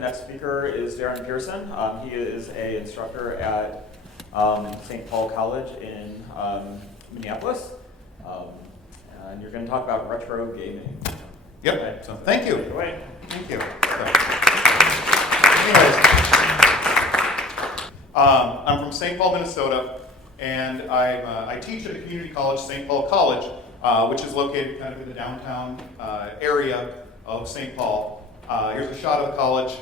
The next speaker is Darren Pearson. He is an instructor at St. Paul College in Minneapolis. And you're going to talk about retro gaming. Yep, Right. so thank you. Take it away. Thank you. Anyways, I'm from St. Paul, Minnesota, and I teach at a community college, St. Paul College, which is located kind of in the downtown area of St. Paul. Here's a shot of the college.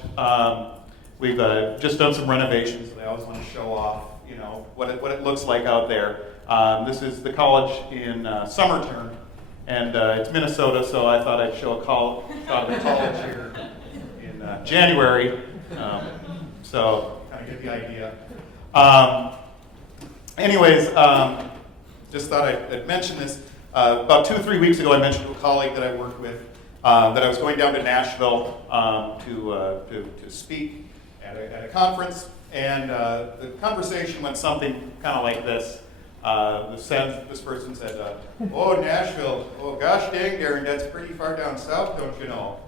We've just done some renovations, so I always want to show off, you know, what it looks like out there. This is the college in summer term, and it's Minnesota, so I thought I'd show a shot of the college here in January. So kind of get the idea. Anyways, just thought I'd mention this. About 2 or 3 weeks ago, I mentioned to a colleague that I worked with that I was going down to Nashville to speak at a conference, and the conversation went something kind of like this. This person said, "Oh, Nashville, oh gosh dang, Darren, that's pretty far down south, don't you know?"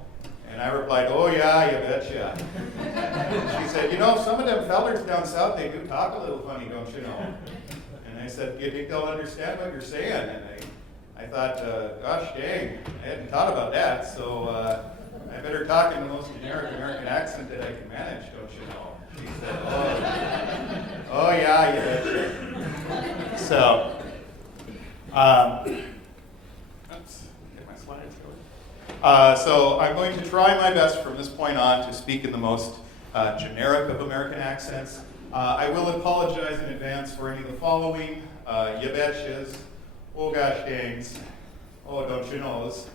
And I replied, "Oh yeah, you betcha." She said, "You know, some of them fellers down south, they do talk a little funny, don't you know?" And I said, "You think they'll understand what you're saying?" And I thought, gosh dang, I hadn't thought about that, so I better talk in the most generic American accent that I can manage, don't you know? She said, oh yeah, you betcha. So, oops, get my slides going. So I'm going to try my best from this point on to speak in the most generic of American accents. I will apologize in advance for any of the following: you betchas, oh gosh dangs, oh don't you knows,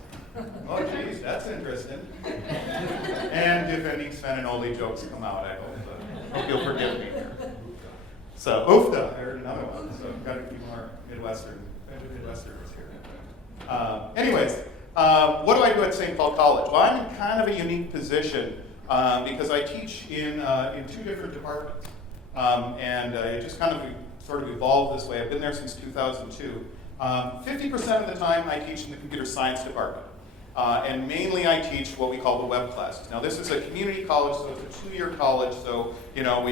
oh geez, that's interesting. And if any Spananoli jokes come out, I hope you'll forgive me here. So, oofda, I heard another one, so I've got to keep more Midwesterners here. Anyways, what do I do at St. Paul College? Well, I'm in kind of a unique position because I teach in 2 different departments. And it just kind of sort of evolved this way. I've been there since 2002. 50% of the time I teach in the computer science department. And mainly I teach what we call the web classes. Now this is a community college, so it's a 2-year college, so you know,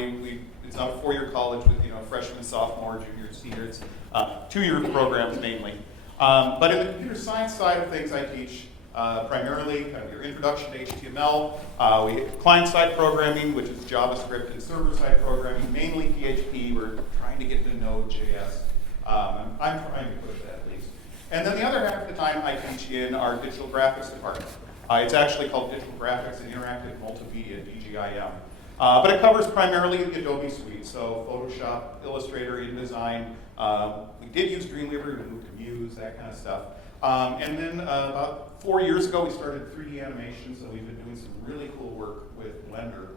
it's not a 4-year college with, you know, freshman, sophomore, junior, senior. It's 2-year programs mainly. But in the computer science side of things I teach primarily kind of your introduction to HTML. We have client-side programming, which is JavaScript, and server-side programming, mainly PHP. We're trying to get into Node.js. I'm trying to push that at least. And then the other half of the time I teach in our digital graphics department. It's actually called Digital Graphics and Interactive Multimedia, DGIM. But it covers primarily the Adobe suite, so Photoshop, Illustrator, InDesign. We did use Dreamweaver, we moved to Muse, that kind of stuff. And then about 4 years ago, we started 3D animation, so we've been doing some really cool work with Blender.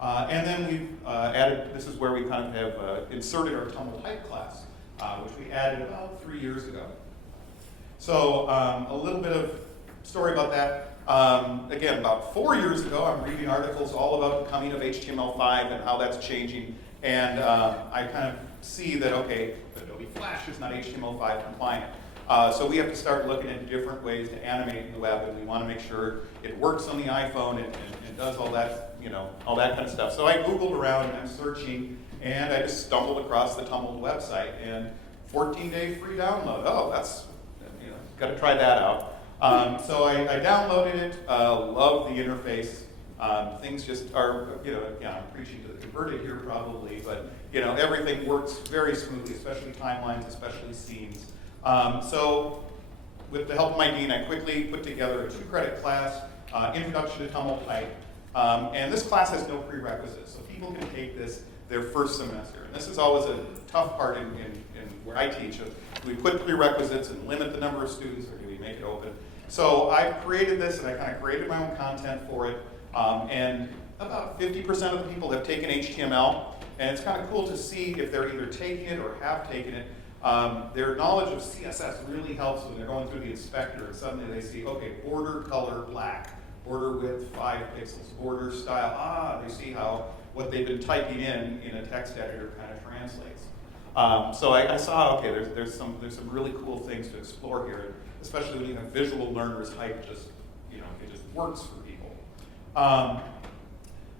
And then we've added, this is where we kind of have inserted our Tumult Hype class, which we added about 3 years ago. So a little bit of story about that. Again, about 4 years ago, I'm reading articles all about the coming of HTML5 and how that's changing. And I kind of see that, okay, Adobe Flash is not HTML5 compliant. So we have to start looking at different ways to animate the web, and we want to make sure it works on the iPhone and does all that, you know, all that kind of stuff. So I Googled around and I'm searching, and I just stumbled across the Tumult website, and 14-day free download. Oh, that's, you know, got to try that out. So I downloaded it, love the interface. Things just are, you know, again, I'm preaching to the converted here probably, but, you know, everything works very smoothly, especially timelines, especially scenes. So with the help of my dean, I quickly put together a 2-credit class, Introduction to Tumult Hype. And this class has no prerequisites, so people can take this their first semester. And this is always a tough part in where I teach. Do we put prerequisites and limit the number of students, or do we make it open? So I created this, and I kind of created my own content for it. And about 50% of the people have taken HTML. And it's kind of cool to see if they're either taking it or have taken it. Their knowledge of CSS really helps when they're going through the inspector and suddenly they see, okay, border color black, border width 5 pixels, border style, they see how what they've been typing in a text editor kind of translates. So I saw, okay, there's some really cool things to explore here, especially when you have visual learners. Hype just, you know, it just works for people.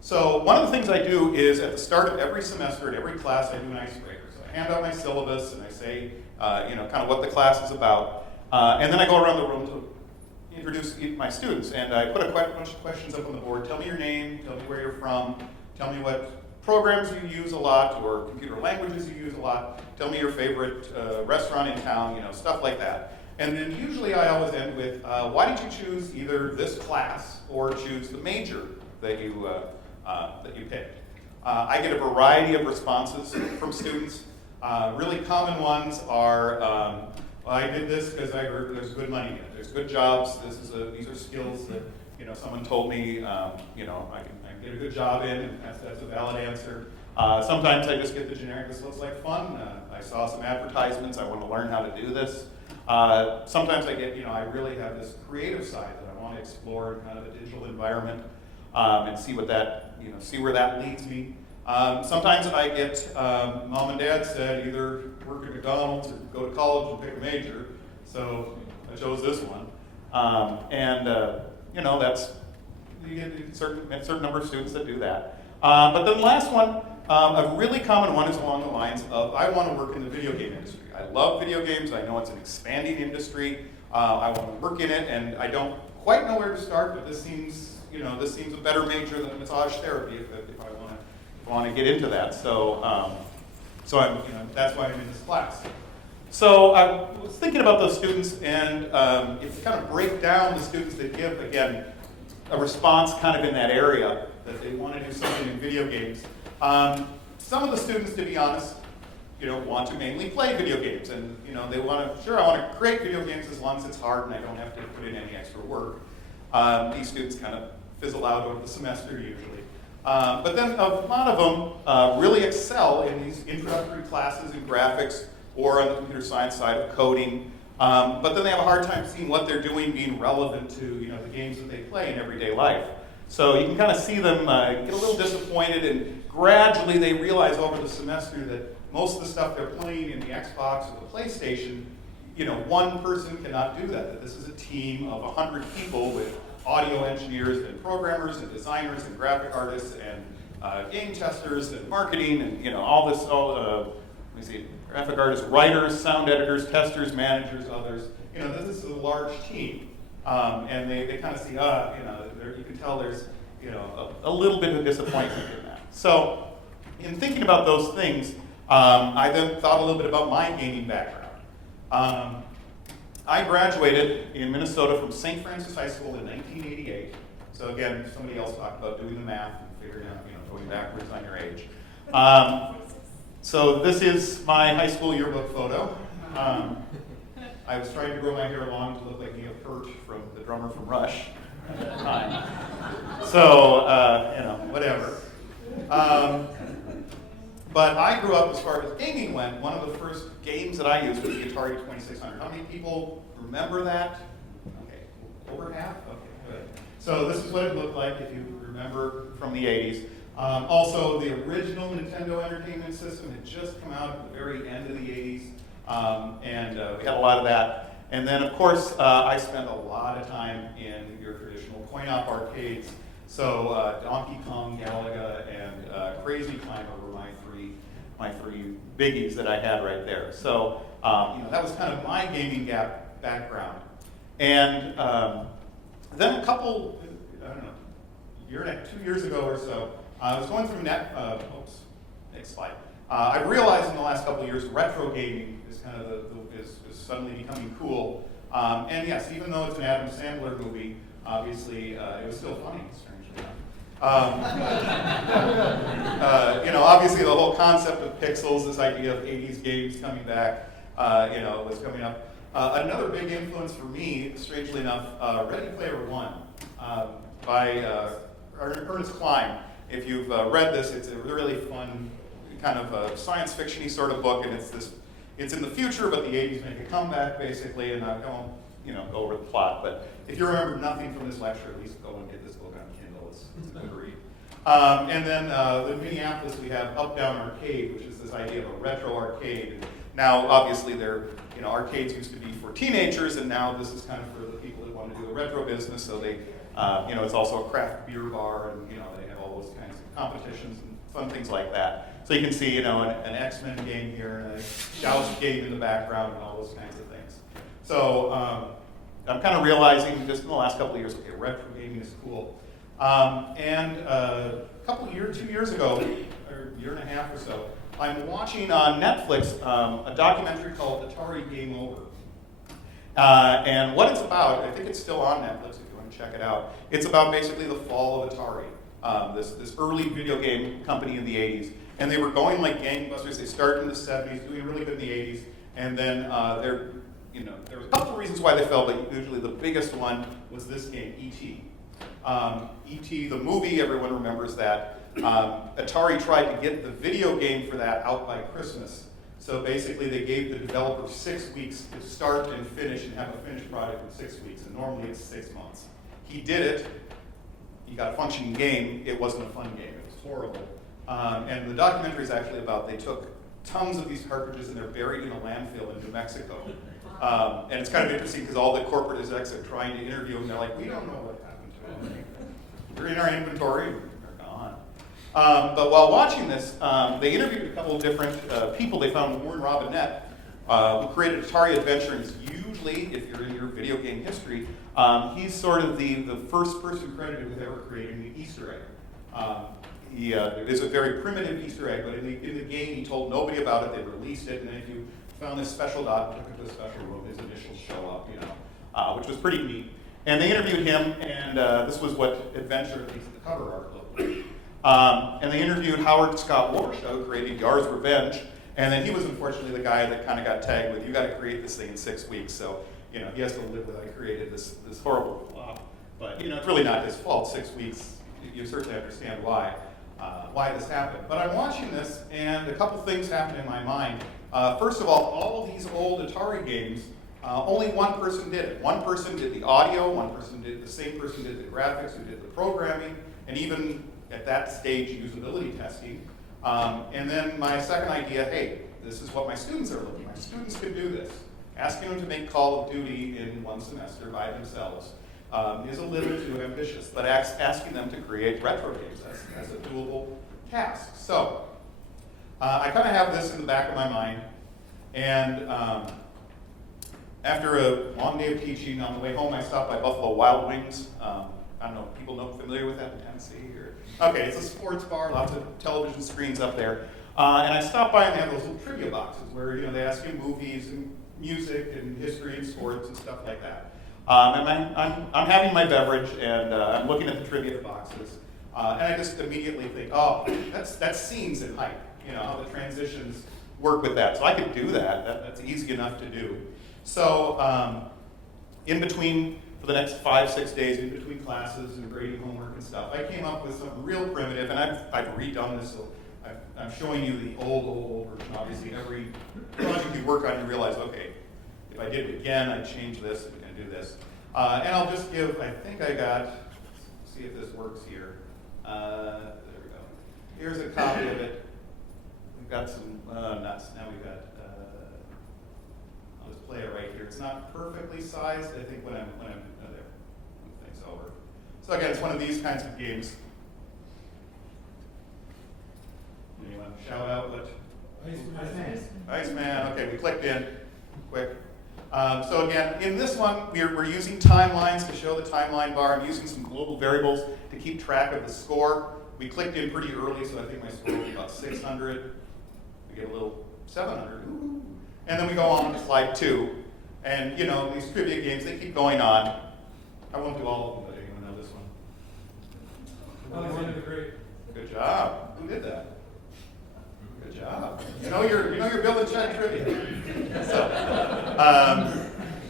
So one of the things I do is at the start of every semester, at every class, I do an icebreaker. So I hand out my syllabus and I say, kind of what the class is about. And then I go around the room to introduce my students. And I put a bunch of questions up on the board. Tell me your name, tell me where you're from, tell me what programs you use a lot or computer languages you use a lot. Tell me your favorite restaurant in town, stuff like that. And then usually I always end with, why did you choose either this class or choose the major that you picked? I get a variety of responses from students. Really common ones are, well, I did this because I heard there's good money in it. There's good jobs. These are skills that someone told me I can get a good job in, and that's a valid answer. Sometimes I just get the generic, this looks like fun. I saw some advertisements. I want to learn how to do this. Sometimes I get, I really have this creative side that I want to explore in kind of a digital environment and see what that, see where that leads me. Sometimes I get, mom and dad said either work at McDonald's or go to college and pick a major. So I chose this one. That's, you get a certain number of students that do that. But then the last one, a really common one is along the lines of, I want to work in the video game industry. I love video games. I know it's an expanding industry. I want to work in it, and I don't quite know where to start, but this seems a better major than massage therapy if I want to get into that. So I'm, that's why I'm in this class. So I was thinking about those students, and if you kind of break down the students that give, again, a response kind of in that area, that they want to do something in video games. Some of the students, to be honest, want to mainly play video games, and they want to, I want to create video games as long as it's hard and I don't have to put in any extra work. These students kind of fizzle out over the semester usually. But then a lot of them really excel in these introductory classes in graphics or on the computer science side of coding. But then they have a hard time seeing what they're doing being relevant to the games that they play in everyday life. So you can kind of see them get a little disappointed, and gradually they realize over the semester that most of the stuff they're playing in the Xbox or the PlayStation, one person cannot do that. That this is a team of 100 people with audio engineers and programmers and designers and graphic artists and game testers and marketing and all this. Graphic artists, writers, sound editors, testers, managers, others. This is a large team, and they kind of see, you can tell there's a little bit of disappointment in that. So, in thinking about those things, I then thought a little bit about my gaming background. I graduated in Minnesota from St. Francis High School in 1988. So again, somebody else talked about doing the math and figuring out, going backwards on your age. So this is my high school yearbook photo. I was trying to grow my hair long to look like Neil Peart, from the drummer from Rush at that time. So, whatever. But I grew up, as far as gaming went, one of the first games that I used was the Atari 2600. How many people remember that? Okay, over half? Okay, good. So this is what it looked like if you remember from the 80s. Also, the original Nintendo Entertainment System had just come out at the very end of the 80s, and we had a lot of that. And then, of course, I spent a lot of time in your traditional coin-op arcades. So Donkey Kong, Galaga, and Crazy Climber were my three biggies that I had right there. So that was kind of my gaming background. And then a couple, I don't know, 2 years ago or so, I was going through next slide. I realized in the last couple of years, retro gaming is kind of is suddenly becoming cool. And yes, even though it's an Adam Sandler movie, obviously it was still funny, strangely enough. Obviously the whole concept of pixels, this idea of 80s games coming back, was coming up. Another big influence for me, strangely enough, Ready Player One by Ernest Cline. If you've read this, it's a really fun kind of a science fiction-y sort of book, and it's in the future, but the 80s make a comeback basically, and I won't go over the plot. But if you remember nothing from this lecture, at least go and get this book on Kindle. It's a good read. And then in Minneapolis, we have Up Down Arcade, which is this idea of a retro arcade. Now, obviously, they're arcades used to be for teenagers, and now this is kind of for the people that want to do a retro business. So they, it's also a craft beer bar, and they have all those kinds of competitions and fun things like that. So you can see, an X-Men game here, and a Joust game in the background, and all those kinds of things. So I'm kind of realizing just in the last couple of years, okay, retro gaming is cool. And a couple of years, 2 years ago, or a year and a half or so, I'm watching on Netflix a documentary called Atari Game Over. And what it's about, I think it's still on Netflix if you want to check it out, it's about basically the fall of Atari, this early video game company in the 80s. And they were going like gangbusters. They started in the 70s, doing really good in the 80s. And then there was a couple of reasons why they fell, but usually the biggest one was this game, E.T. E.T., the movie, everyone remembers that. Atari tried to get the video game for that out by Christmas. So basically they gave the developer 6 weeks to start and finish and have a finished product in 6 weeks, and normally it's 6 months. He did it, he got a functioning game, it wasn't a fun game, it was horrible. And the documentary is actually about, they took tons of these cartridges and they're buried in a landfill in New Mexico. And it's kind of interesting because all the corporate execs are trying to interview them, and they're like, we don't know what happened to them. They're in our inventory. But while watching this, they interviewed a couple of different people. They found one, Robinett, who created Atari Adventure, and is usually, if you're in your video game history, he's sort of the first person credited with ever creating the Easter egg. It is a very primitive Easter egg, but in the game he told nobody about it. They released it, and then if you found this special dot and took it to a special room, his initials show up, which was pretty neat. And they interviewed him, and this was what Adventure, at least the cover art, looked like. And they interviewed Howard Scott Warshaw, who created Yar's Revenge, and then he was unfortunately the guy that kind of got tagged with, you got to create this thing in 6 weeks, so he has to live with, I created this horrible flop. But it's really not his fault. 6 weeks, you certainly understand why this happened. But I'm watching this, and a couple things happen in my mind. First of all of these old Atari games, only one person did it. One person did the audio, the same person did the graphics, who did the programming, and even at that stage, usability testing. And then my second idea, hey, this is what my students are looking. My students can do this. Asking them to make Call of Duty in one semester by themselves is a little too ambitious, but asking them to create retro games, that's a doable task. So I kind of have this in the back of my mind, and after a long day of teaching, on the way home I stopped by Buffalo Wild Wings. I don't know, people familiar with that in Tennessee? Okay, it's a sports bar, lots of television screens up there. And I stopped by and they have those little trivia boxes where they ask you movies and music and history and sports and stuff like that. And I'm having my beverage and I'm looking at the trivia boxes. And I just immediately think, oh, that's scenes in Hype, how the transitions work with that. So I could do that. That's easy enough to do. So in between, for the next 5-6 days, in between classes and grading homework and stuff, I came up with something real primitive, and I've redone this, so I'm showing you the old version. Obviously, every project you work on, you realize, okay, if I did it again, I'd change this, and we can do this. And I'll just give, I think I got, see if this works here. There we go. Here's a copy of it. We've got some nuts. Now we've got, I'll just play it right here. It's not perfectly sized. I think when I'm there, move things over. So again, it's one of these kinds of games. Anyone shout out what? Iceman. Okay, we clicked in quick. So again, in this one, we're using timelines to show the timeline bar. I'm using some global variables to keep track of the score. We clicked in pretty early, so I think my score will be about 600. We get a little 700. Ooh. And then we go on to slide 2. And these trivia games, they keep going on. I won't do all of them, but anyone know this one? Alexander the Great. Good job. Who did that? Good job. You're building China trivia. So,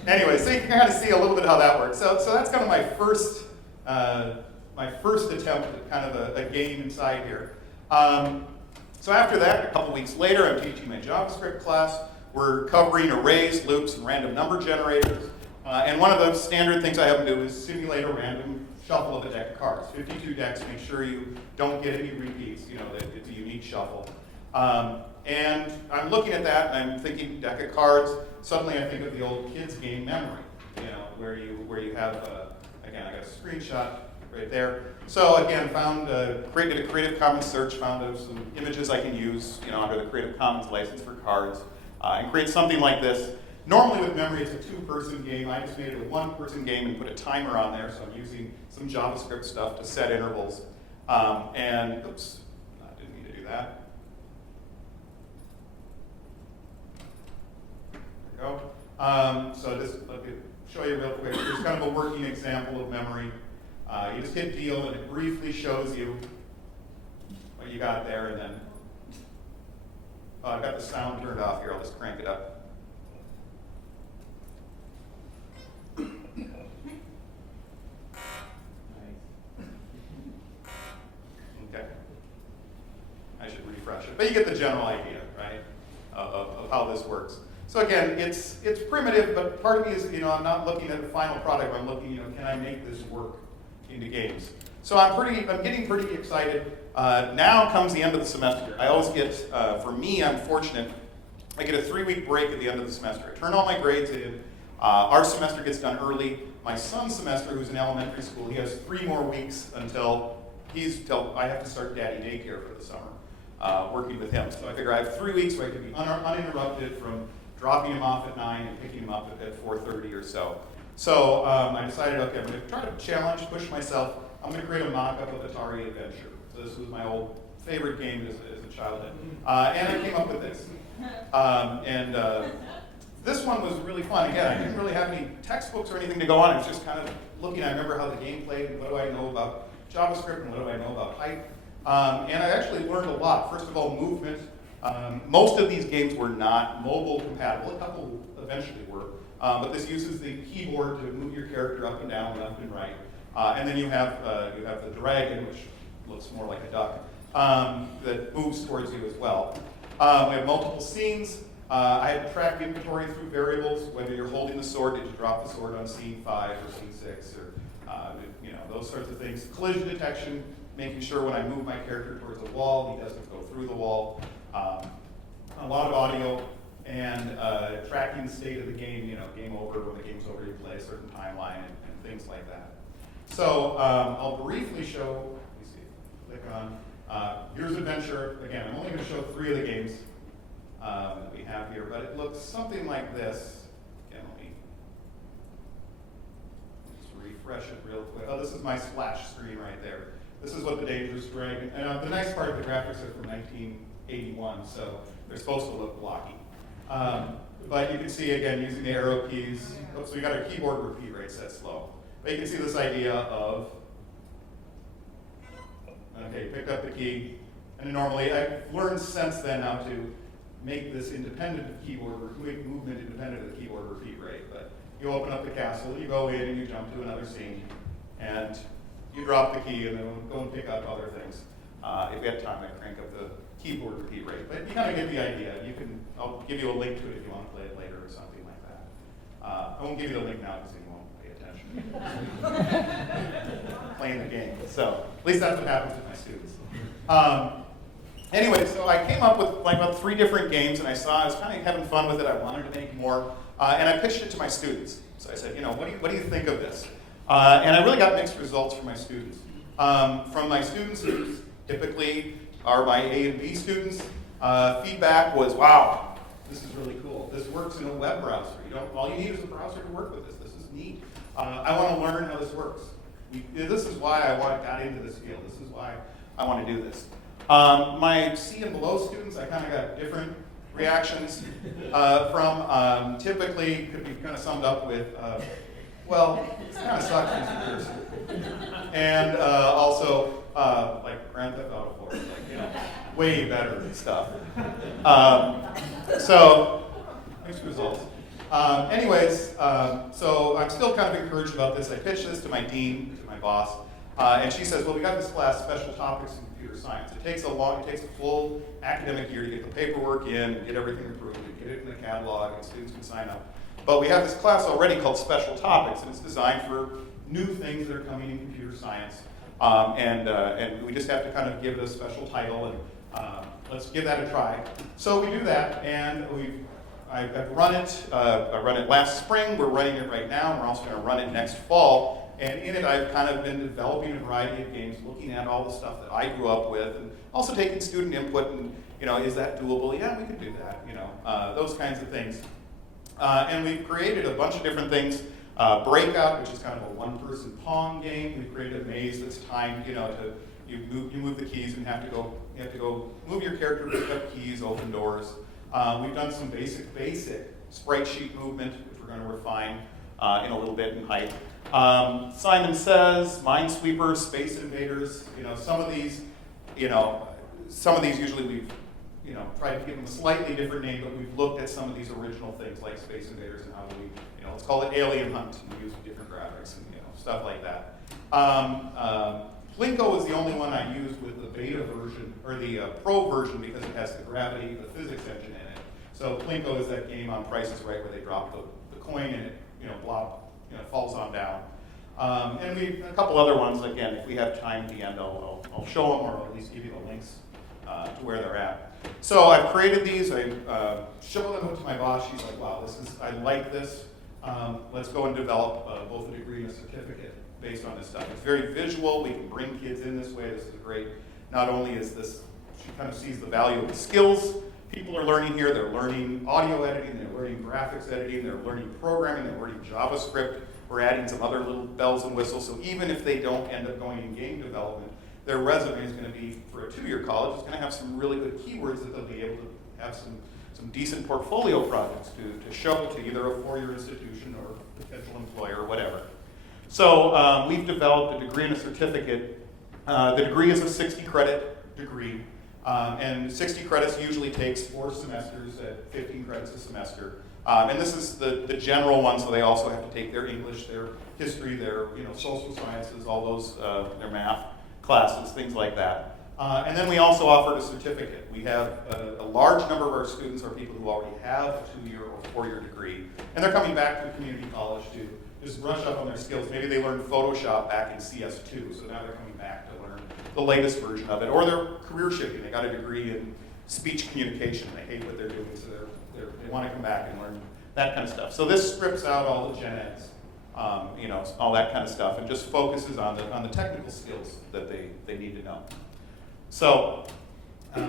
anyway, so you can kind of see a little bit how that works. So that's kind of my first attempt at kind of a game inside here. So after that, a couple weeks later, I'm teaching my JavaScript class. We're covering arrays, loops, and random number generators. And one of the standard things I have to do is simulate a random shuffle of a deck of cards. 52 decks, make sure you don't get any repeats, that it's a unique shuffle. And I'm looking at that, and I'm thinking deck of cards. Suddenly, I think of the old kids game memory, where you have again, I got a screenshot right there. So again, created a Creative Commons search, found some images I can use, under the Creative Commons license for cards, and create something like this. Normally with memory, it's a two-person game. I just made it a one-person game and put a timer on there, so I'm using some JavaScript stuff to set intervals. Oops, I didn't mean to do that. There we go. So just let me show you real quick. Here's kind of a working example of memory. You just hit deal, and it briefly shows you what you got there, and then I've got the sound turned off here. I'll just crank it up. Okay. I should refresh it, but you get the general idea, right, of how this works. So again, it's primitive, but part of me is, I'm not looking at the final product. I'm looking, can I make this work into games? So I'm getting pretty excited. Now comes the end of the semester. I always get, for me, I'm fortunate. I get a 3-week break at the end of the semester. I turn all my grades in. Our semester gets done early. My son's semester, who's in elementary school, he has 3 more weeks until I have to start daddy daycare for the summer, working with him. So I figure I have 3 weeks where I can be uninterrupted from dropping him off at 9 and picking him up at 4:30 or so. So I decided, okay, I'm going to try to challenge, push myself. I'm going to create a mock-up of Atari Adventure. So this was my old favorite game as a childhood. And I came up with this. This one was really fun. Again, I didn't really have any textbooks or anything to go on. I was just kind of looking. I remember how the game played, and what do I know about JavaScript, and what do I know about Hype. And I actually learned a lot. First of all, movement. Most of these games were not mobile compatible. A couple eventually were. But this uses the keyboard to move your character up and down, left and right. And then you have the dragon, which looks more like a duck, that moves towards you as well. We have multiple scenes. I had to track inventory through variables, whether you're holding the sword, did you drop the sword on scene 5 or scene 6, or those sorts of things. Collision detection, making sure when I move my character towards a wall, he doesn't go through the wall. A lot of audio, and tracking the state of the game, game over, when the game's over, you play a certain timeline, and things like that. So I'll briefly show, let me see, click on, here's Adventure. Again, I'm only going to show 3 of the games that we have here, but it looks something like this. Again, let me just refresh it real quick. Oh, this is my splash screen right there. This is what the Dangerous Dragon, and the nice part of the graphics are from 1981, so they're supposed to look blocky. But you can see, again, using the arrow keys. Oops, so we got our keyboard repeat rate set slow. But you can see this idea of, okay, picked up the key, and normally I've learned since then how to make this independent of keyboard, make movement independent of the keyboard repeat rate. But you open up the castle, you go in and you jump to another scene, and you drop the key and then go and pick up other things. If you have time, I crank up the keyboard repeat rate. But you kind of get the idea. I'll give you a link to it if you want to play it later or something like that. I won't give you the link now because you won't pay attention. Playing the game. So at least that's what happens with my students. Anyway, so I came up with about 3 different games, and I was kind of having fun with it. I wanted to make more, and I pitched it to my students. So I said, what do you think of this? And I really got mixed results from my students. From my students, who typically are my A and B students, feedback was, wow, this is really cool. This works in a web browser. All you need is a browser to work with this. This is neat. I want to learn how this works. This is why I got into this field. This is why I want to do this. My C and below students, I kind of got different reactions from. Typically, could be kind of summed up with, well, this kind of sucks, Mr. Pearson. And also, like Grand Theft Auto 4, way better stuff. So, mixed results. So I'm still kind of encouraged about this. I pitched this to my dean, to my boss, and she says, well, we got this class, Special Topics in Computer Science. It takes a full academic year to get the paperwork in, and get everything approved, and get it in the catalog, and students can sign up. But we have this class already called Special Topics, and it's designed for new things that are coming in computer science. And we just have to kind of give it a special title. Let's give that a try. So we do that, and I've run it. I run it last spring. We're running it right now. We're also going to run it next fall. And in it, I've kind of been developing a variety of games, looking at all the stuff that I grew up with, and also taking student input. And is that doable? Yeah, we can do that. Those kinds of things. And we've created a bunch of different things. Breakout, which is kind of a one-person Pong game. We've created a maze that's timed. You move the keys and you have to go move your character, pick up keys, open doors. We've done some basic sprite sheet movement, which we're going to refine in a little bit in Hype. Simon Says, Minesweepers, Space Invaders. Some of these usually we've tried to give them a slightly different name, but we've looked at some of these original things like Space Invaders and how do we, let's call it Alien Hunt and use different graphics and stuff like that. Plinko is the only one I used with the beta version, or the pro version, because it has the gravity, the physics engine in it. So Plinko is that game on Price is Right where they drop the coin and it, falls on down. And a couple other ones, again, if we have time at the end, I'll show them or at least give you the links to where they're at. So I've created these, I show them to my boss, she's like, wow, I like this. Let's go and develop both a degree and a certificate based on this stuff. It's very visual, we can bring kids in this way, this is great. Not only is this, she kind of sees the value of the skills people are learning here, they're learning audio editing, they're learning graphics editing, they're learning programming, they're learning JavaScript. We're adding some other little bells and whistles, so even if they don't end up going in game development, their resume is going to be, for a 2-year college, it's going to have some really good keywords that they'll be able to have some decent portfolio projects to show to either a 4-year institution or potential employer or whatever. So we've developed a degree and a certificate. The degree is a 60-credit degree, and 60 credits usually takes 4 semesters at 15 credits a semester. And this is the general one, so they also have to take their English, their history, their social sciences, all those, their math classes, things like that. And then we also offered a certificate. We have a large number of our students are people who already have a 2-year or 4-year degree, and they're coming back to community college to just brush up on their skills. Maybe they learned Photoshop back in CS2, so now they're coming back to learn the latest version of it. Or they're career shifting. They got a degree in speech communication. They hate what they're doing, so they want to come back and learn that kind of stuff. So this strips out all the gen eds, all that kind of stuff, and just focuses on the technical skills that they need to know. So, there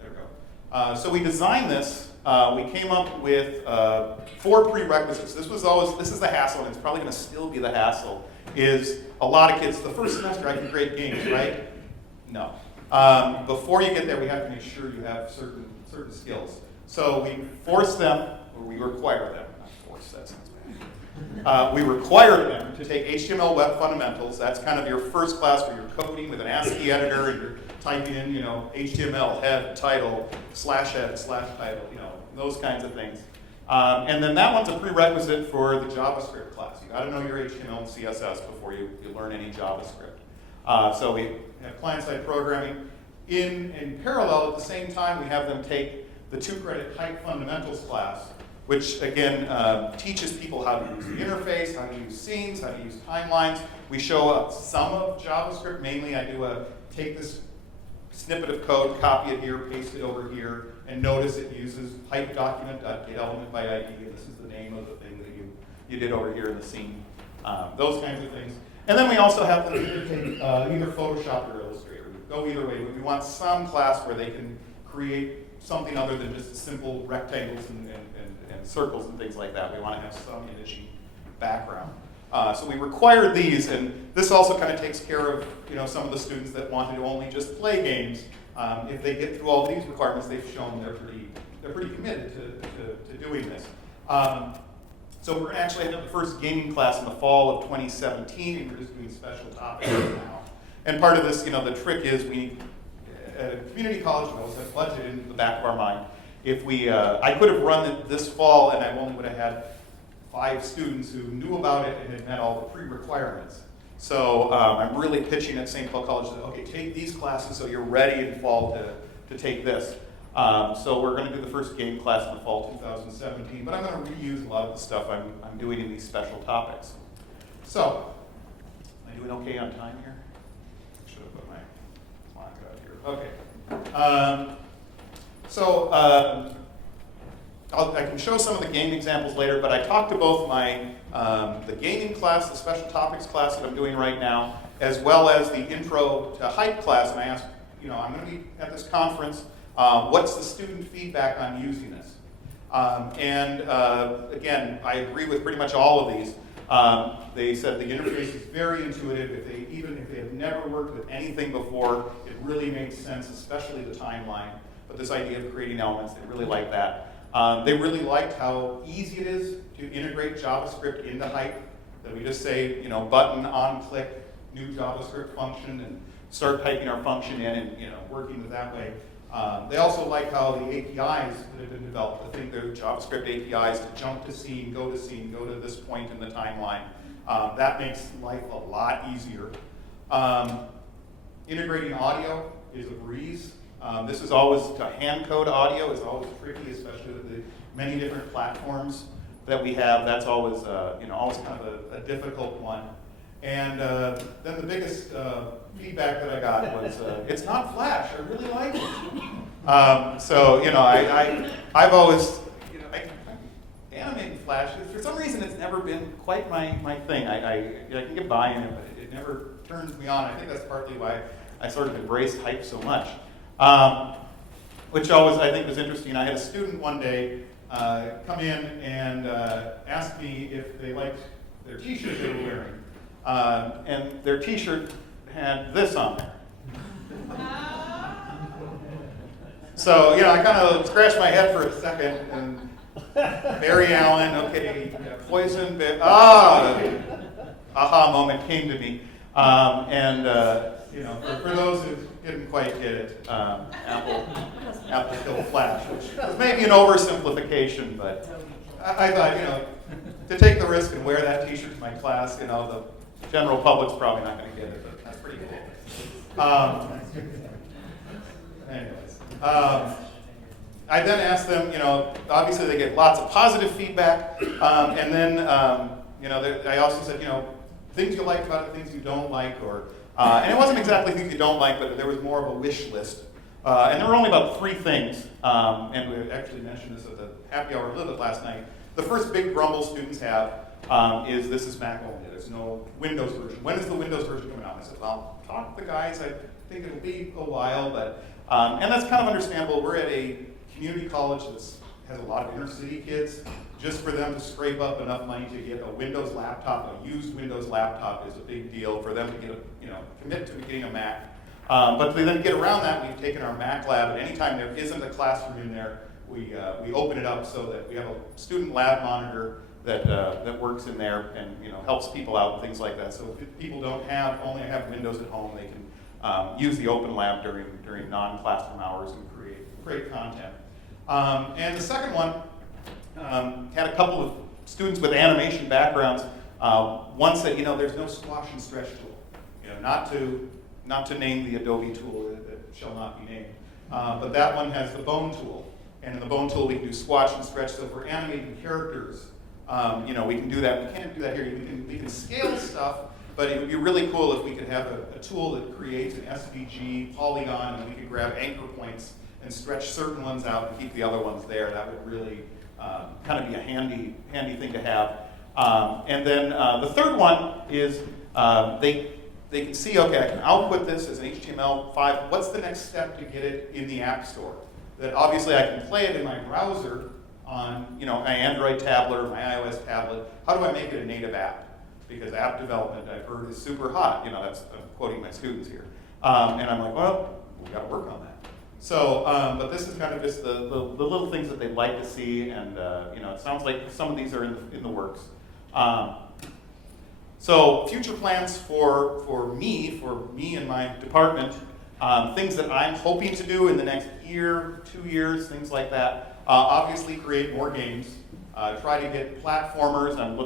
we go. So we designed this. We came up with 4 prerequisites. This is the hassle, and it's probably going to still be the hassle, is a lot of kids, the first semester I can create games, right? No. Before you get there, we have to make sure you have certain skills. So we force them, or we require them, not force, that sounds bad. We require them to take HTML Web Fundamentals. That's kind of your first class where you're coding with an ASCII editor and you're typing in, HTML, head, title, /head, /title, those kinds of things. And then that one's a prerequisite for the JavaScript class. You got to know your HTML and CSS before you learn any JavaScript. So we have client-side programming. In parallel, at the same time, we have them take the 2-credit Hype Fundamentals class, which again teaches people how to use the interface, how to use scenes, how to use timelines. We show some of JavaScript. Mainly, I do take this snippet of code, copy it here, paste it over here, and notice it uses hype document.getElementById, and this is the name of the thing that you did over here in the scene. Those kinds of things. And then we also have them take either Photoshop or Illustrator. We go either way, but we want some class where they can create something other than just simple rectangles and circles and things like that. We want to have some imaging background. So we required these, and this also kind of takes care of some of the students that wanted to only just play games. If they get through all these requirements, they've shown they're pretty committed to doing this. So we're going to actually have the first gaming class in the fall of 2017, and we're just doing special topics right now. And part of this, the trick is at a community college, we always have budget in the back of our mind. If I could have run it this fall, and I only would have had 5 students who knew about it and had met all the pre-requirements. So I'm really pitching at St. Paul College that, okay, take these classes so you're ready in fall to take this. So we're going to do the first game class in the fall 2017, but I'm going to reuse a lot of the stuff I'm doing in these special topics. So, am I doing okay on time here? Should have put my clock out here. Okay. I can show some of the game examples later, but I talked to both my the gaming class, the special topics class that I'm doing right now, as well as the intro to hype class, and I asked, I'm going to be at this conference, what's the student feedback on using this? Again, I agree with pretty much all of these. They said the interface is very intuitive. Even if they have never worked with anything before, it really makes sense, especially the timeline. But this idea of creating elements, they really like that. They really liked how easy it is to integrate JavaScript into Hype. That we just say, button on click, new JavaScript function, and start typing our function in and working it that way. They also like how the APIs that have been developed, I think they're JavaScript APIs to jump to scene, go to this point in the timeline. That makes life a lot easier. Integrating audio is a breeze. This is always, to hand code audio is always tricky, especially with the many different platforms that we have. That's always, always kind of a difficult one. And then the biggest feedback that I got was, it's not Flash, I really like it. I've always, animating Flash, for some reason it's never been quite my thing. I can get by in it, but it never turns me on. I think that's partly why I sort of embraced Hype so much. Which always, I think, was interesting. I had a student one day come in and ask me if they liked their t-shirt they were wearing. And their t-shirt had this on there. So, I kind of scratched my head for a second, and Barry Allen, okay, poison, aha moment came to me. For those who didn't quite get it, Apple killed Flash, which was maybe an oversimplification, but I thought, to take the risk and wear that t-shirt to my class, the general public's probably not going to get it, but that's pretty cool. I then asked them, obviously they get lots of positive feedback, and then, I also said, things you like about it, things you don't like, and it wasn't exactly things you don't like, but there was more of a wish list. And there were only about 3 things, and we actually mentioned this at the happy hour a little bit last night. The first big grumble students have is this is Mac only. There's no Windows version. When is the Windows version coming out? I said, well, talk to the guys. I think it'll be a while, but and that's kind of understandable. We're at a community college that has a lot of inner city kids. Just for them to scrape up enough money to get a Windows laptop, a used Windows laptop, is a big deal for them to get commit to getting a Mac. But to then get around that, we've taken our Mac lab, and anytime there isn't a classroom in there, we open it up so that we have a student lab monitor that works in there and helps people out and things like that. So if people only have Windows at home, they can use the open lab during non-classroom hours and create content. And the second one had a couple of students with animation backgrounds. One said, there's no squash and stretch tool, not to name the Adobe tool that shall not be named, but that one has the bone tool. And in the bone tool, we can do squash and stretch. So for animating characters, we can do that. We can't do that here. We can scale stuff, but it would be really cool if we could have a tool that creates an SVG polygon, and we could grab anchor points and stretch certain ones out and keep the other ones there. That would really kind of be a handy thing to have. And then the third one is they can see, okay, I can output this as an HTML5. What's the next step to get it in the App Store? That obviously I can play it in my browser on my Android tablet or my iOS tablet. How do I make it a native app? Because app development, I've heard, is super hot. I'm quoting my students here. And I'm like, well, we got to work on that. So, but this is kind of just the little things that they'd like to see, and it sounds like some of these are in the works. So, future plans for me and my department, things that I'm hoping to do in the next year, 2 years, things like that. Obviously, create more games. Try to get platformers. I'm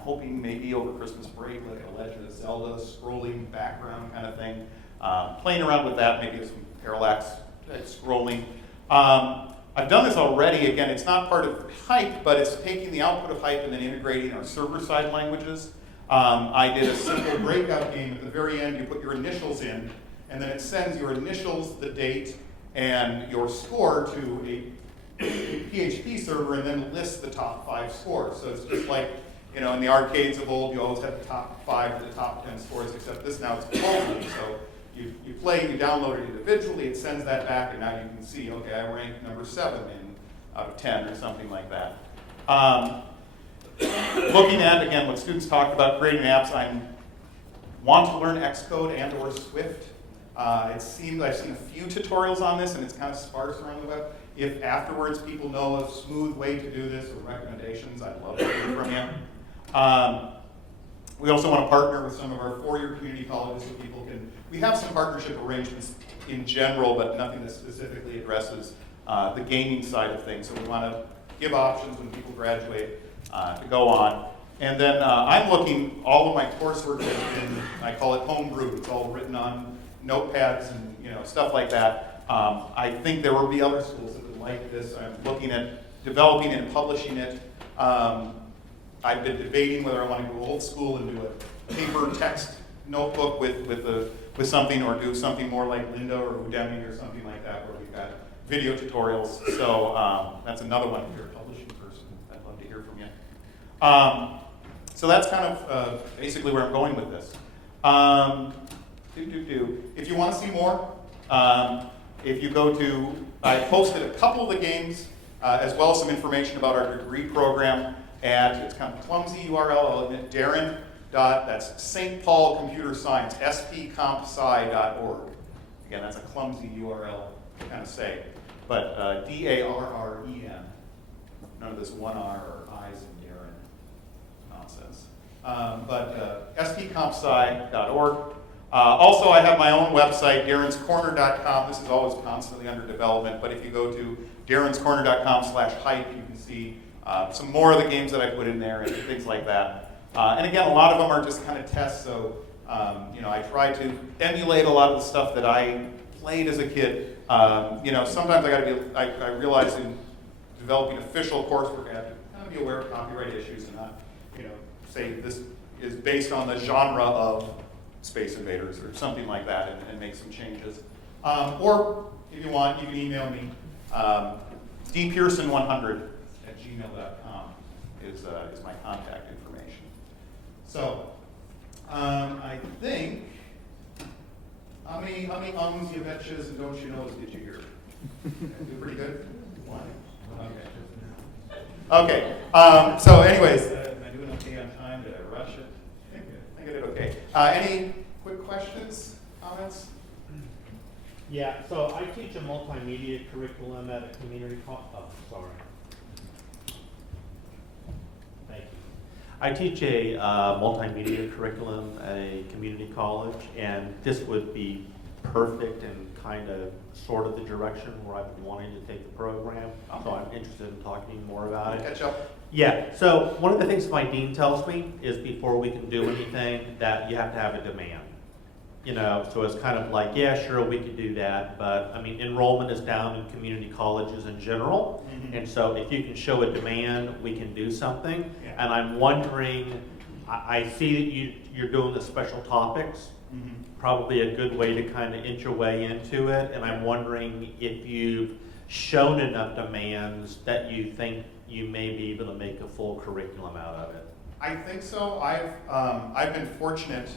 hoping maybe over Christmas break, like a Legend of Zelda scrolling background kind of thing. Playing around with that, maybe some parallax scrolling. I've done this already. Again, it's not part of Hype, but it's taking the output of Hype and then integrating our server-side languages. I did a simple breakout game. At the very end, you put your initials in, and then it sends your initials, the date, and your score to a PHP server and then list the top 5 scores. So it's just like, in the arcades of old, you always had the top 5 or the top 10 scores, except this now it's globally. So you play, you download it individually, it sends that back, and now you can see, okay, I ranked number 7 out of 10 or something like that. Looking at, again, what students talked about creating apps, I want to learn Xcode and or Swift. It seems I've seen a few tutorials on this, and it's kind of sparse around the web. If afterwards people know a smooth way to do this or recommendations, I'd love to hear from you. We also want to partner with some of our 4-year community colleges so people can, we have some partnership arrangements in general, but nothing that specifically addresses the gaming side of things. So we want to give options when people graduate to go on. And then I'm looking, all of my coursework has been, I call it homebrew. It's all written on notepads and stuff like that. I think there will be other schools that would like this. I'm looking at developing and publishing it. I've been debating whether I want to go old school and do a paper text notebook with something, or do something more like Linda or Udemy or something like that, where we've got video tutorials. So that's another one. If you're a publishing person, I'd love to hear from you. So that's kind of basically where I'm going with this. If you want to see more, if you go to, I posted a couple of the games, as well as some information about our degree program at, it's kind of clumsy URL, I'll admit, Darren. That's St. Paul Computer Science, spcompsci.org. Again, that's a clumsy URL to kind of say, but Darren. None of this one R or I's in Darren nonsense. But spcompsci.org. Also, I have my own website, darrenscorner.com. This is always constantly under development, but if you go to darrenscorner.com/hype, you can see some more of the games that I put in there and things like that. And again, a lot of them are just kind of tests, so I try to emulate a lot of the stuff that I played as a kid. Sometimes I realize in developing official coursework, I have to kind of be aware of copyright issues and not, say this is based on the genre of Space Invaders or something like that, and make some changes. Or if you want, you can email me. dpearson100@gmail.com is my contact information. So I think, how many ums, you betchas, and don't you knows did you hear? Do pretty good? One. Okay. So anyways, am I doing okay on time? Did I rush it? I think I did okay. Any quick questions, comments? Yeah, so I teach a multimedia curriculum at a community college. Oh, sorry. Thank you. I teach a multimedia curriculum at a community college, and this would be perfect and kind of sort of the direction where I've been wanting to take the program. Okay. So I'm interested in talking more about it. Catch up. Yeah, so one of the things my dean tells me is before we can do anything, that you have to have a demand. So it's kind of like, yeah, sure, we could do that, but I mean, enrollment is down in community colleges in general, and so if you can show a demand, we can do something. Yeah. And I'm wondering, I see that you're doing the special topics, probably a good way to kind of inch your way into it, and I'm wondering if you've shown enough demands that you think you may be able to make a full curriculum out of it. I think so. I've been fortunate.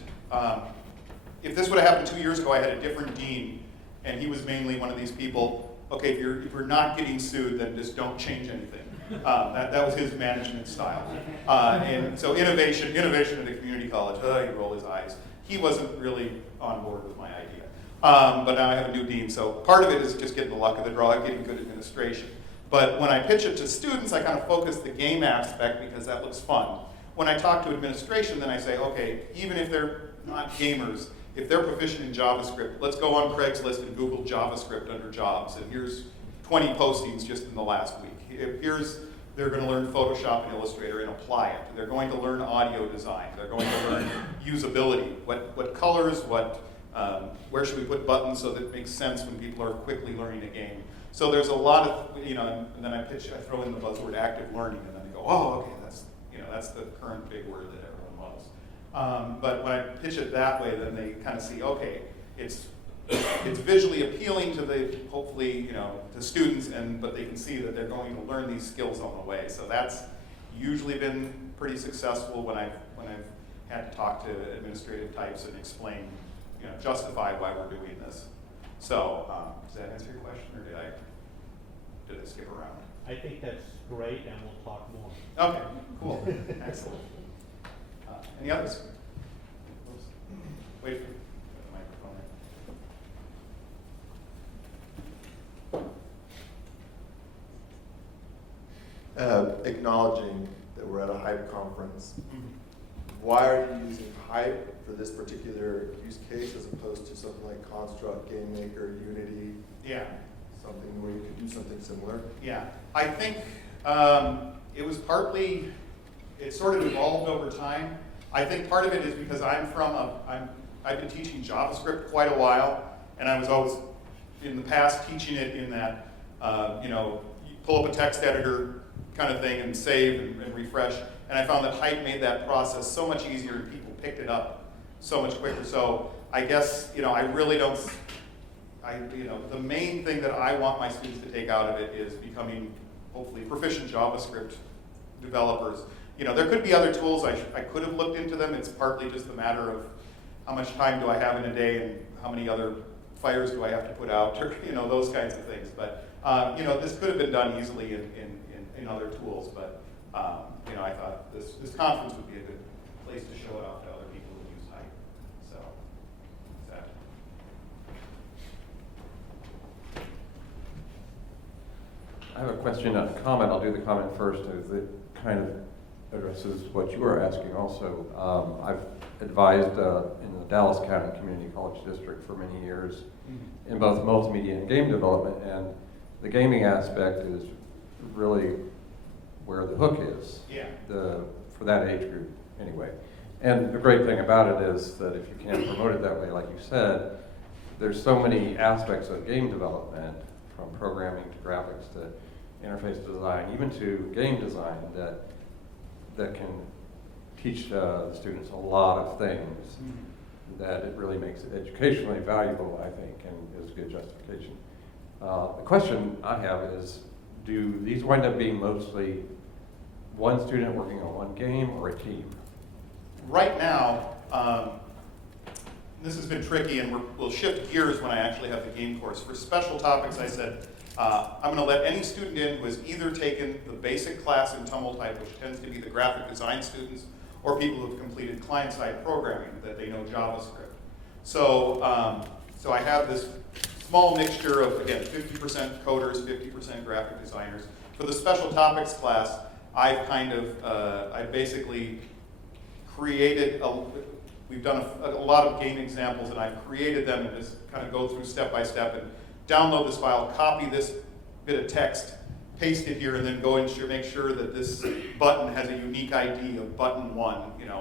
If this would have happened 2 years ago, I had a different dean, and he was mainly one of these people. Okay, if you're not getting sued, then just don't change anything. That was his management style. And so innovation at the community college. He rolled his eyes. He wasn't really on board with my idea. But now I have a new dean, so part of it is just getting the luck of the draw, getting good administration. But when I pitch it to students, I kind of focus the game aspect because that looks fun. When I talk to administration, then I say, okay, even if they're not gamers, if they're proficient in JavaScript, let's go on Craigslist and Google JavaScript under jobs, and here's 20 postings just in the last week. They're going to learn Photoshop and Illustrator and apply it. They're going to learn audio design. They're going to learn usability. What colors, where should we put buttons so that it makes sense when people are quickly learning a game. So there's a lot of, and then I throw in the buzzword active learning, and then they go, oh, okay, that's the current big word that everyone loves. But when I pitch it that way, then they kind of see, okay, it's it's visually appealing to hopefully, to students, but they can see that they're going to learn these skills on the way. So that's usually been pretty successful when I've had to talk to administrative types and explain, justify why we're doing this. So, does that answer your question, or did I skip around? I think that's great, and we'll talk more. Okay, cool, excellent. Any others? Oops. Wait for the microphone there. Acknowledging that we're at a Hype conference, why are you using Hype for this particular use case as opposed to something like Construct, GameMaker, Unity? Yeah. Something where you could do something similar? Yeah, I think it was partly, it sort of evolved over time. I think part of it is because I've been teaching JavaScript quite a while, and I was always, in the past, teaching it in that, you pull up a text editor kind of thing and save and refresh. And I found that Hype made that process so much easier, and people picked it up so much quicker. So I guess, I really don't, the main thing that I want my students to take out of it is becoming, hopefully, proficient JavaScript developers. There could be other tools. I could have looked into them. It's partly just a matter of how much time do I have in a day and how many other fires do I have to put out, or those kinds of things. But this could have been done easily in other tools. But I thought this conference would be a good place to show it off to other people who use Hype. So, is that? I have a question and a comment. I'll do the comment first, as it kind of addresses what you were asking also. I've advised in the Dallas County Community College District for many years in both multimedia and game development, and the gaming aspect is really where the hook is. Yeah. For that age group, anyway. And the great thing about it is that if you can promote it that way, like you said, there's so many aspects of game development, from programming to graphics to interface design, even to game design, that can teach the students a lot of things that it really makes it educationally valuable, I think, and is good justification. The question I have is, do these wind up being mostly one student working on one game or a team? Right now, this has been tricky, and we'll shift gears when I actually have the game course. For special topics, I said, I'm going to let any student in who has either taken the basic class in Tumult Hype, which tends to be the graphic design students, or people who have completed client-side programming, that they know JavaScript. So, so I have this small mixture of, again, 50% coders, 50% graphic designers. For the special topics class, I've I basically created, we've done a lot of game examples, and I've created them and just kind of go through step by step and download this file, copy this bit of text, paste it here, and then go and make sure that this button has a unique ID of button 1, and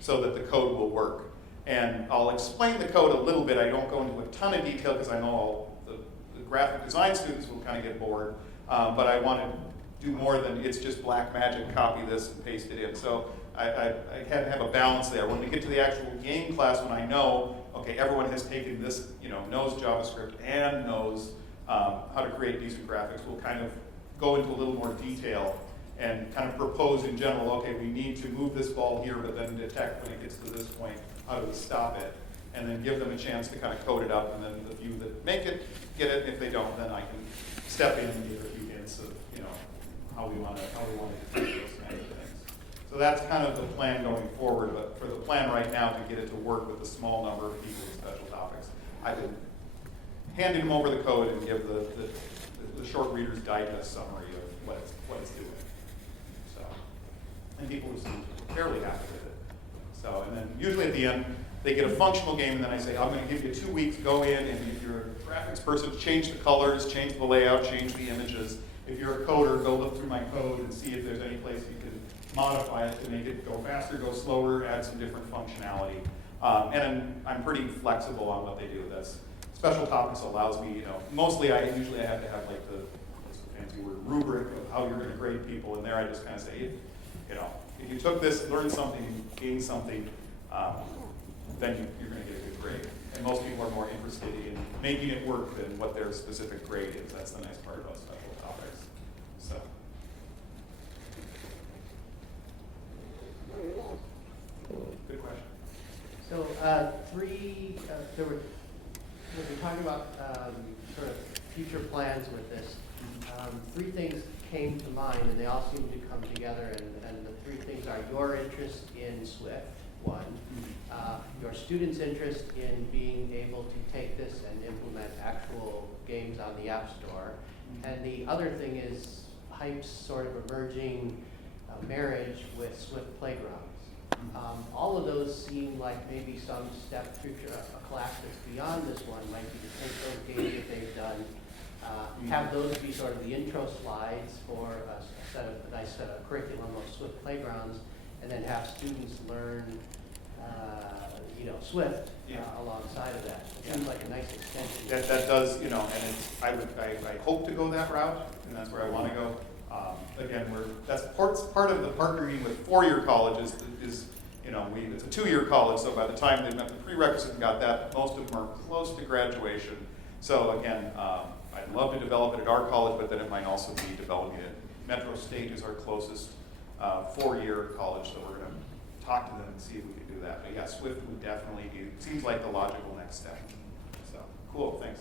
so that the code will work. And I'll explain the code a little bit. I don't go into a ton of detail because I know all the graphic design students will kind of get bored. But I want to do more than it's just black magic, copy this and paste it in. So I had to have a balance there. When we get to the actual game class, when I know, okay, everyone has taken this, knows JavaScript and knows how to create decent graphics, we'll kind of go into a little more detail and kind of propose in general, okay, we need to move this ball here, but then detect when it gets to this point, how do we stop it? And then give them a chance to kind of code it up, and then the few that make it, get it. If they don't, then I can step in and give a few hints of, how we want to do those kinds of things. So that's kind of the plan going forward, but for the plan right now to get it to work with a small number of people with special topics, I've been handing them over the code and give the short Reader's Digest summary of what it's doing. So, and people seem fairly happy with it. So, and then usually at the end, they get a functional game, and then I say, I'm going to give you 2 weeks, go in, and if you're a graphics person, change the colors, change the layout, change the images. If you're a coder, go look through my code and see if there's any place you can modify it to make it go faster, go slower, add some different functionality. And I'm pretty flexible on what they do. That's special topics allows me, mostly I usually have to have like what's the fancy word, rubric of how you're going to grade people. And there I just kind of say, if you took this, learned something, gained something, then you're going to get a good grade. And most people are more interested in making it work than what their specific grade is. That's the nice part about special topics. So. Good question. So when we talking about sort of future plans with this, three things came to mind, and they all seem to come together, and the three things are your interest in Swift, one, your students' interest in being able to take this and implement actual games on the App Store, and the other thing is Hype's sort of emerging marriage with Swift Playgrounds. All of those seem like maybe some step future, a class that's beyond this one might be to take those games that they've done, have those be sort of the intro slides for a nice set of curriculum of Swift Playgrounds, and then have students learn, Swift alongside of that. It seems like a nice extension. That does, and it's, I hope to go that route, and that's where I want to go. Again, that's part of the partnering with four-year colleges is it's a two-year college, so by the time they met the prerequisite and got that, most of them are close to graduation. So again, I'd love to develop it at our college, but then it might also be developing it. Metro State is our closest four-year college, so we're going to talk to them and see if we can do that. But yeah, Swift would definitely be, seems like the logical next step. So cool, thanks.